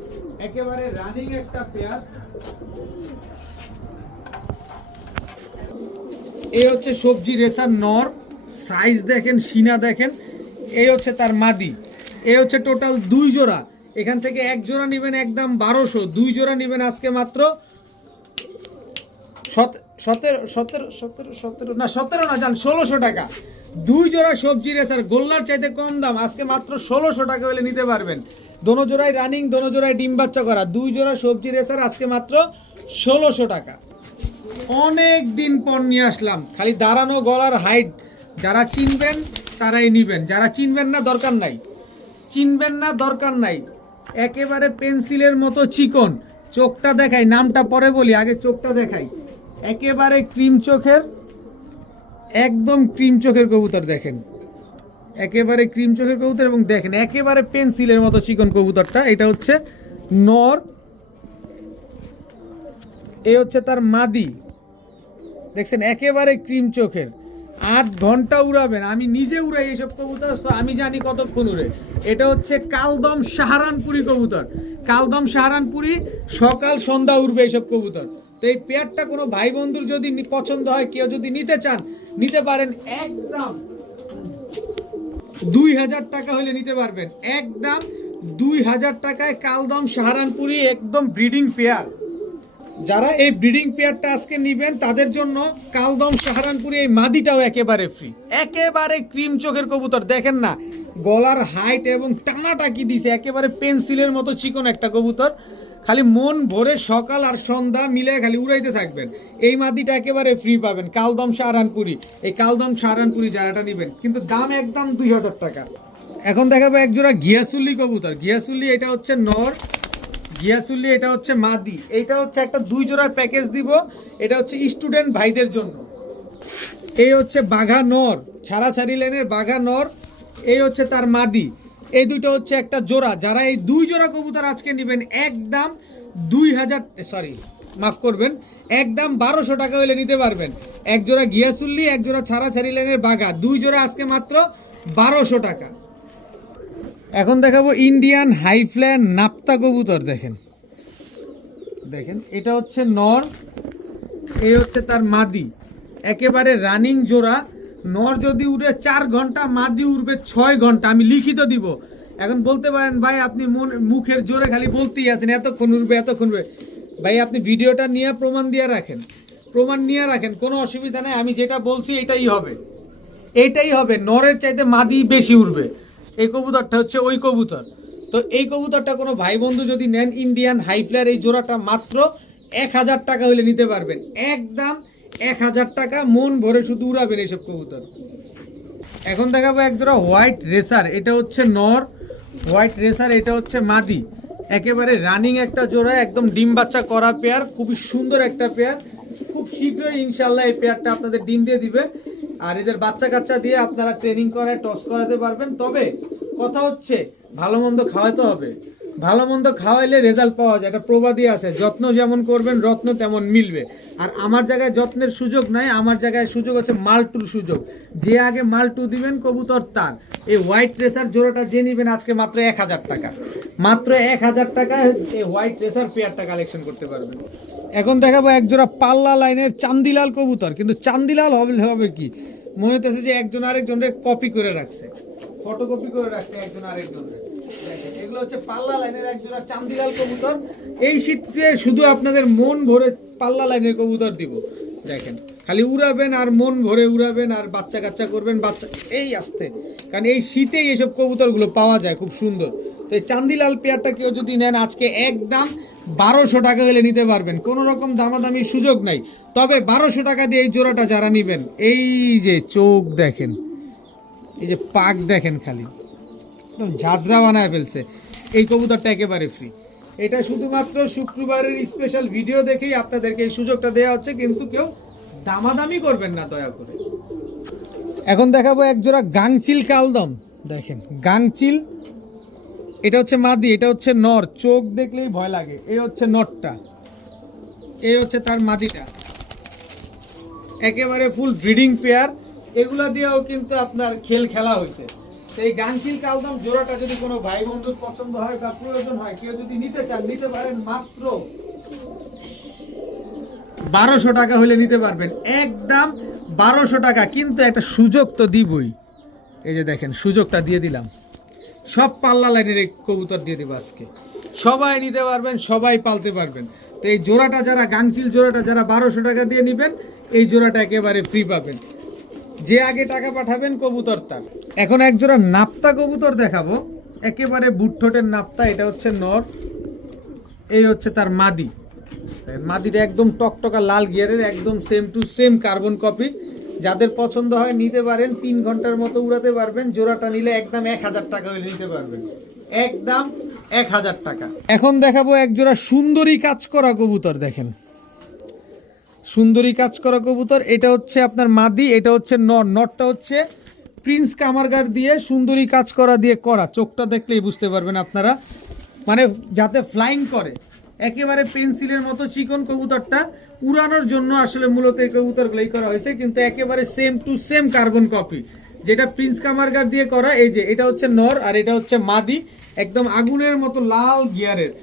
একেবারে রানিং একটা পেয়ার। এই হচ্ছে সবজি রেসার নর, সাইজ দেখেন, সিনা দেখেন। এই হচ্ছে তার মাদি। এই হচ্ছে টোটাল 2 জোড়া। এখান থেকে 1 জোড়া নেবেন একদম 1200, 2 জোড়া নেবেন আজকে মাত্র 1600 টাকা। 2 জোড়া সবজি রেসার, গোল্লার চাইতে কম দাম, আজকে মাত্র 1600 টাকা হলে নিতে পারবেন। দোনো জোড়ায় রানিং, দোনো জোড়ায় ডিম বাচ্চা করা, 2 জোড়া সবজি রেসার আজকে মাত্র 1600 টাকা। অনেক দিন পর নিয়ে আসলাম, খালি দাঁড়ানো গলার হাইট। যারা চিনবেন তারাই নিবেন, যারা চিনবেন না দরকার নাই, চিনবেন না দরকার নাই। একেবারে পেন্সিলের মতো চিকন, চোখটা দেখাই, নামটা পরে বলি, আগে চোখটা দেখাই। একেবারে ক্রিম চোখের, একদম ক্রিম চোখের কবুতর। দেখেন একেবারে ক্রিম চোখের কবুতর, এবং দেখেন একেবারে পেন্সিলের মতো চিকন কবুতরটা। এটা হচ্ছে নর, এই হচ্ছে তার মাদি। দেখছেন একেবারে ক্রিম চোখের। 8 ঘন্টা উড়াবেন, আমি নিজে উড়াই এইসব কবুতর, আমি জানি কতক্ষণ উড়ে। এটা হচ্ছে কালদম সাহারানপুরি কবুতর। কালদম সাহারানপুরি, সকাল সন্ধ্যা উড়বে এইসব কবুতর। তো এই পেয়ারটা কোনো ভাই বন্ধুর যদি পছন্দ হয়, কেউ যদি নিতে চান নিতে পারেন। একদম 2000 টাকা হলে নিতে পারবেন। একদম 2000 টাকায় কালদম সাহারানপুরি, একদম ব্রিডিং পেয়ার। যারা এই ব্রিডিং পেয়ারটা আজকে নেবেন তাদের জন্য কালদম সাহারানপুরি এই মাদিটাও একেবারে ফ্রি। একেবারে ক্রিম চোখের কবুতর। দেখেন না গলার হাইট এবং টানাটা কি দিছে, একেবারে পেন্সিলের মতো চিকন একটা কবুতর। খালি মন ভরে সকাল আর সন্ধ্যা মিলে খালি উড়াইতে থাকবেন। এই মাদিটা একেবারে ফ্রি পাবেন, কালদম সাহারানপুরি। এই কালদম সাহারানপুরি যারাটা নেবেন, কিন্তু দাম একদম 2000 টাকা। এখন দেখাবো একজোড়া গিয়াসুল্লি কবুতর। গিয়াসুল্লি, এটা হচ্ছে নর, গিয়াসুল্লি এটা হচ্ছে মাদি। এইটা হচ্ছে একটা 2 জোড়ার প্যাকেজ দিব, এটা হচ্ছে স্টুডেন্ট ভাইদের জন্য। এই হচ্ছে বাঘা নর, ছাড়াছাড়ি লেনের বাঘা নর, এই হচ্ছে তার মাদি। এই দুটো হচ্ছে একটা জোড়া। যারা এই 2 জোড়া কবুতর আজকে নেবেন একদম 2000, সরি মাফ করবেন, একদম 1200 টাকা হলে নিতে পারবেন। 1 জোড়া গিয়াসুল্লি, 1 জোড়া ছাড়াছাড়ি লেনের বাঘা, 2 জোড়া আজকে মাত্র 1200 টাকা। এখন দেখাবো ইন্ডিয়ান হাইফ্ল্যান নাপ্তা কবুতর। দেখেন দেখেন এটা হচ্ছে নর, এই হচ্ছে তার মাদি। একেবারে রানিং জোড়া। নর যদি উড়ে 4 ঘন্টা, মাদি উড়বে 6 ঘন্টা, আমি লিখিত দিব। এখন বলতে পারেন ভাই আপনি মুখের জোরে খালি বলতেই আছেন এতক্ষণ উড়বে এতক্ষণ উড়বে। ভাই আপনি ভিডিওটা নিয়ে প্রমাণ দিয়ে রাখেন। প্রমাণ নিয়ে রাখেন, কোনো অসুবিধা নেই। আমি যেটা বলছি এটাই হবে, এইটাই হবে। নরের চাইতে মাদি বেশি উড়বে। এই কবুতরটা হচ্ছে ওই কবুতর। তো এই কবুতরটা কোনো ভাই বন্ধু যদি নেন, ইন্ডিয়ান হাই ফ্লায়ার, এই জোড়াটা মাত্র 1000 টাকা হলে নিতে পারবেন। একদম 1000 টাকা, মন ভরে শুধু উড়াবেন এইসব কবুতর। এখন দেখাবো এক জোড়া হোয়াইট রেসার। এটা হচ্ছে নর, হোয়াইট রেসার, এটা হচ্ছে মাদি। একেবারে রানিং একটা জোড়া, একদম ডিম বাচ্চা করা পেয়ার, খুবই সুন্দর একটা পেয়ার। খুব শীঘ্রই ইনশাল্লাহ এই পেয়ারটা আপনাদের ডিম দিয়ে দিবে। আর এদের বাচ্চা কাচ্চা দিয়ে আপনারা ট্রেনিং করে টস করাতে পারবেন। তবে কথা হচ্ছে ভালো মন্দ খাওয়াতে হবে। ভালো মন্দ খাওয়াইলে রেজাল্ট পাওয়া যায়, এটা প্রবাদই আছে, যত্ন যেমন করবেন রত্ন তেমন মিলবে। আর আমার জায়গায় যত্নের সুযোগ নাই, আমার জায়গায় সুযোগ হচ্ছে মালটুর সুযোগ। যে আগে মালটু দিবেন কবুতর তার। এই হোয়াইট রেসার জোড়াটা যে নিবেন আজকে মাত্র 1000 টাকা, মাত্র 1000 টাকায় এই হোয়াইট রেসার পেয়ারটা কালেকশন করতে পারবেন। এখন দেখাবো এক জোড়া পাল্লা লাইনের চান্দিলাল কবুতর। কিন্তু চান্দিলাল হবে কি, মনে হতেছে যে একজন আরেকজনের কপি করে রাখছে, ফটোকপি করে রাখছে একজন আরেকজনের। এগুলো হচ্ছে পাল্লা লাইনের এক জোড়া চান্দিলাল কবুতর। এই শীতে শুধু আপনাদের মন ভরে পাল্লা লাইনের কবুতর দিব। দেখেন, খালি উড়াবেন আর মন ভরে উড়াবেন আর বাচ্চা কাচ্চা করবেন, বাচ্চা এই আসতে। কারণ এই শীতেই এইসব কবুতরগুলো পাওয়া যায় খুব সুন্দর। তো এই চান্দিলাল পেয়ারটা কেউ যদি নেন আজকে একদম 1200 টাকা হলে নিতে পারবেন, কোনো রকম দামাদামির সুযোগ নাই। তবে 1200 টাকা দিয়ে এই জোড়াটা যারা নিবেন, এই যে চোখ দেখেন, এই যে পাক দেখেন, খালি একদম ঝাঁঝরা বানায় ফেলছে। এই কবুতরটা একেবারে ফ্রি। এটা শুধুমাত্র শুক্রবারের স্পেশাল ভিডিও দেখেই আপনাদেরকে এই সুযোগটা দেওয়া হচ্ছে, কিন্তু কেউ দামাদামি করবেন না দয়া করে। এখন দেখাবো এক জোড়া গাংচিল কালদম। দেখেন গাংচিল, এটা হচ্ছে মাদি, এটা হচ্ছে নর। চোখ দেখলেই ভয় লাগে। এই হচ্ছে নরটা, এই হচ্ছে তার মাদিটা। একেবারে ফুল ব্রিডিং পেয়ার। এগুলা দিয়েও কিন্তু আপনার খেলা হয়েছে। এই গাংচিল কালদম জোড়াটা যদি কোনো ভাই বন্ধুর পছন্দ হয় বা প্রয়োজন হয়, কেউ যদি নিতে চান নিতে পারেন, মাত্র 1200 টাকা হলে নিতে পারবেন, একদম 1200 টাকা। কিন্তু একটা সুযোগ তো দিবই, এই যে দেখেন সুযোগটা দিয়ে দিলাম। সব পাল্লা লাইনের এই কবুতর দিয়ে দেবো আজকে, সবাই নিতে পারবেন, সবাই পালতে পারবেন। তো এই জোড়াটা যারা গাংচিল জোড়াটা যারা 1200 টাকা দিয়ে নেবেন, এই জোড়াটা একেবারে ফ্রি পাবেন। যে আগে টাকা পাঠাবেন কবুতর তার। এখন এক জোড়া নাপ্তা কবুতর দেখাবো, একেবারে বুটঠোঁটের নাপ্তা। এটা হচ্ছে নর, এই হচ্ছে তার মাদি। মাদিটা একদম টকটকা লাল গিয়ারের, একদম same to same carbon copy. যাদের পছন্দ হয় নিতে পারেন, 3 ঘন্টার মতো উড়াতে পারবেন। জোড়াটা নিলে একদম 1000 টাকা হলে নিতে পারবেন, একদম 1000 টাকা। এখন দেখাবো এক জোড়া সুন্দরী কাজ করা কবুতর। দেখেন সুন্দরী কাজ করা কবুতর। এটা হচ্ছে আপনার মাদি, এটা হচ্ছে নর। নরটা হচ্ছে প্রিন্স কামারগার দিয়ে সুন্দরী কাজ করা দিয়ে করা। চোখটা দেখলেই বুঝতে পারবেন আপনারা, মানে যাতে ফ্লাইং করে। একেবারে পেন্সিলের মতো চিকন কবুতরটা। উড়ানোর জন্য আসলে মূলত এই কবুতরগুলোই করা হয়েছে, কিন্তু একেবারে same to same carbon copy, যেটা প্রিন্স কামারগার দিয়ে করা। এই যে এটা হচ্ছে নর আর এটা হচ্ছে মাদি, একদম আগুনের মতো লাল গিয়ারের।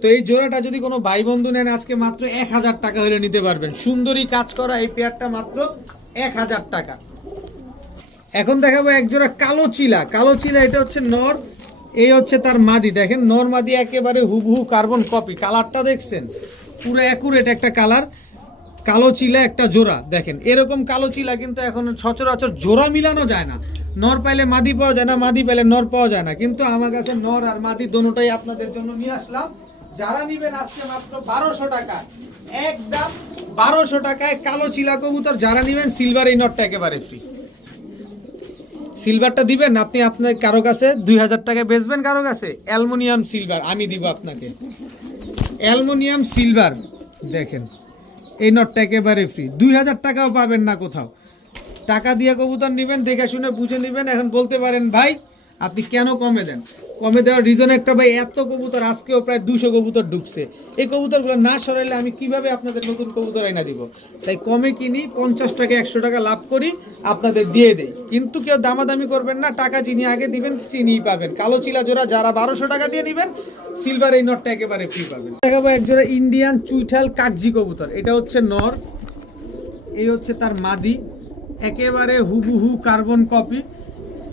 তো এই জোড়াটা যদি কোনো ভাই বন্ধু নেন আজকে মাত্র 1000 টাকা হলে নিতে পারবেন। সুন্দরী কাজ করা এই পেয়ারটা মাত্র 1000 টাকা। এখন দেখাবো এক জোড়া কালো চিলা। কালো চিলা, এটা হচ্ছে নর, এই হচ্ছে তার মাদি। দেখেন নর মাদি একেবারে হুবহু কার্বন কপি। কালারটা দেখছেন, পুরো অ্যাকুরেট একটা কালার। কালো চিলা একটা জোড়া। দেখেন এরকম কালো চিলা কিন্তু এখন সচরাচর জোড়া মিলানো যায় না। নর পাইলে মাদি পাওয়া যায় না, মাদি পাইলে নর পাওয়া যায় না। কিন্তু আমার কাছে নর আর মাদি দোনোটাই আপনাদের জন্য নিয়ে আসলাম। যারা নিবেন আজকে মাত্র 1200 টাকা, একদম 1200 টাকায় কালো চিলা কবুতর যারা নিবেন। সিলভার এই নটটা একেবারে ফ্রি। সিলভারটা দিবেন আপনি, আপনার কারো কাছে 2000 টাকায় বেচবেন, কারো কাছে অ্যালুমিনিয়াম সিলভার আমি দিব আপনাকে। অ্যালুমিনিয়াম সিলভার দেখেন, এই নটটা একেবারে ফ্রি। 2000 টাকাও পাবেন না কোথাও। টাকা দিয়ে কবুতর নেবেন, দেখে শুনে বুঝে নেবেন। এখন বলতে পারেন ভাই আপনি কেন কমে দেন? কমে দেওয়ার রিজন একটা, ভাই এত কবুতর, আজকেও প্রায় 200 কবুতর ঢুকছে। এই কবুতরগুলো না সরাইলে আমি কিভাবে আপনাদের নতুন কবুতর আইনা দিব? তাই কমে কিনি, 50 টাকা 100 টাকা লাভ করি, আপনাদের দিয়ে দেই। কিন্তু কেউ দামাদামি করবেন না, টাকা চিনি আগে দিবেন, চিনিই পাবেন। কালো চিলা জোড়া যারা 1200 টাকা দিয়ে নেবেন, সিলভার এই নটটা একেবারে ফ্রি পাবেন। দেখাবো এক জোড়া ইন্ডিয়ান চুইঠাল কাগজি কবুতর। এটা হচ্ছে নর, এই হচ্ছে তার মাদি। একেবারে হুবহু কার্বন কপি।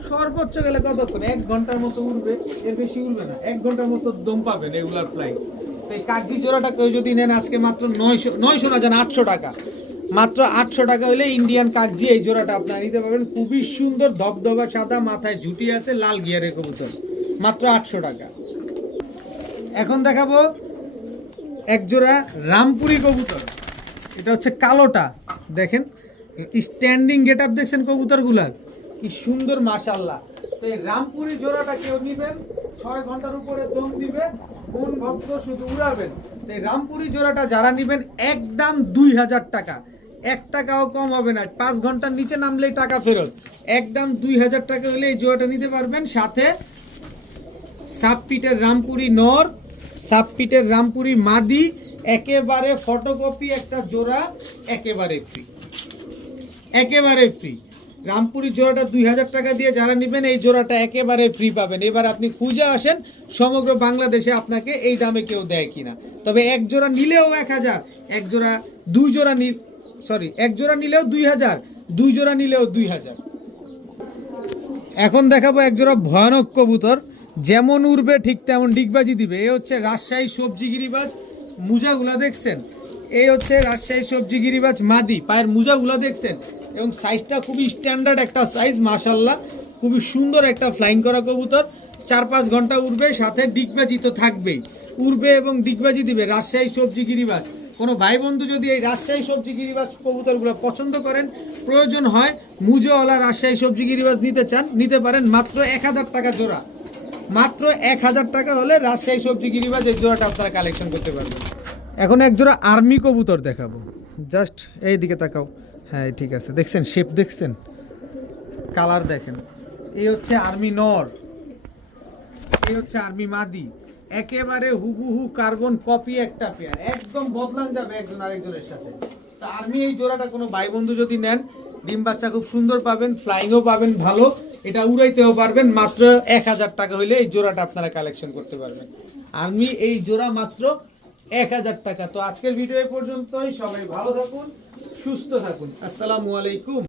সর্বোচ্চ গেলে কতক্ষণ? 1 ঘন্টার মতো উড়বে, এর বেশি উড়বে না। 1 ঘন্টার মতো দম পাবেন রেগুলার ফ্লাইট। এই কাগজি জোড়াটা কেউ যদি নেন আজকে মাত্র 900 না জান 800 টাকা, মাত্র 800 টাকা হলে ইন্ডিয়ান কাগজি এই জোড়াটা আপনারা নিতে পারবেন। খুবই সুন্দর ধবধবা সাদা, মাথায় ঝুটি আছে, লাল গিয়ারের কবুতর, মাত্র 800 টাকা। এখন দেখাবো এক জোড়া রামপুরি কবুতর। এটা হচ্ছে কালোটা, দেখেন স্ট্যান্ডিং গেট আপ দেখছেন কবুতরগুলার কি সুন্দর মাশাআল্লাহ। তো এই রামপুরি জোড়াটা কেউ নিবেন 6 ঘন্টার উপরে দম দিবে, মন ভক্ত শুধু উড়াবেন। তো এই রামপুরি জোড়াটা যারা নিবেন একদম 2000 টাকা, 1 টাকাও কম হবে না। 5 ঘন্টার নিচে নামলেই টাকা ফেরত, একদম 2000 টাকা হলে এই জোড়াটা নিতে পারবেন। সাথে সাবপিটের রামপুরি নর, সাবপিটের রামপুরি মাদি, একেবারে ফটোকপি একটা জোড়া, একেবারে ফ্রি, একেবারে ফ্রি। রামপুরি জোড়াটা 2000 টাকা দিয়ে যারা নেবেন এই জোড়াটা একেবারে ফ্রি পাবেন। এবার আপনি খুঁজে আসেন সমগ্র বাংলাদেশে আপনাকে এই দামে কেউ দেয় কিনা। তবে এক জোড়া নিলেও 1000, এক জোড়া দুই জোড়া এক জোড়া নিলেও 2000, দুই জোড়া নিলেও 2000। এখন দেখাবো এক জোড়া ভয়ানক কবুতর, যেমন উড়বে ঠিক তেমন ডিগবাজি দিবে। এই হচ্ছে রাজশাহী সবজি গিরিবাজ, মুজাগুলা দেখছেন? এই হচ্ছে রাজশাহী সবজি গিরিবাজ মাদি, পায়ের মুজাগুলা দেখছেন? এবং সাইজটা খুবই স্ট্যান্ডার্ড একটা সাইজ মাশাআল্লাহ, খুবই সুন্দর একটা ফ্লাইং করা কবুতর। 4-5 ঘন্টা উড়বে, সাথে ডিগবাজি তো থাকবেই, উড়বে এবং ডিগবাজি দিবে। রাজশাহী সবজি গিরিবাজ, কোনো ভাই বন্ধু যদি এই রাজশাহী সবজি গিরিবাজ কবুতরগুলো পছন্দ করেন, প্রয়োজন হয় মুজোওয়ালা রাজশাহী সবজি গিরিবাজ নিতে চান, নিতে পারেন। মাত্র 1000 টাকা জোড়া, মাত্র 1000 টাকা হলে রাজশাহী সবজি গিরিবাজ এই জোড়াটা আপনারা কালেকশন করতে পারবেন। এখন এক জোড়া আর্মি কবুতর দেখাবো, জাস্ট এই দিকে তাকাও। হ্যাঁ ঠিক আছে, দেখছেন শেপ, দেখছেন কালার, দেখেন। এই হচ্ছে আর্মি নর, এই হচ্ছে আর্মি মাদি, একেবারে হুবহু কার্বন কপি একটা পেয়ার, একদম বদলান যাবে একজন আরেকজনের সাথে। তা আর্মি এই জোড়াটা কোনো ভাই বন্ধু যদি নেন, ডিম বাচ্চা খুব সুন্দর পাবেন, ফ্লাইংও পাবেন ভালো, এটা উড়াইতেও পারবেন। মাত্র 1000 টাকা হইলে এই জোড়াটা আপনারা কালেকশন করতে পারবেন। আর্মি এই জোড়া মাত্র 1000 টাকা। তো আজকের ভিডিও এই পর্যন্তই, সবাই ভালো থাকুন, সুস্থ থাকুন, আসসালামু আলাইকুম।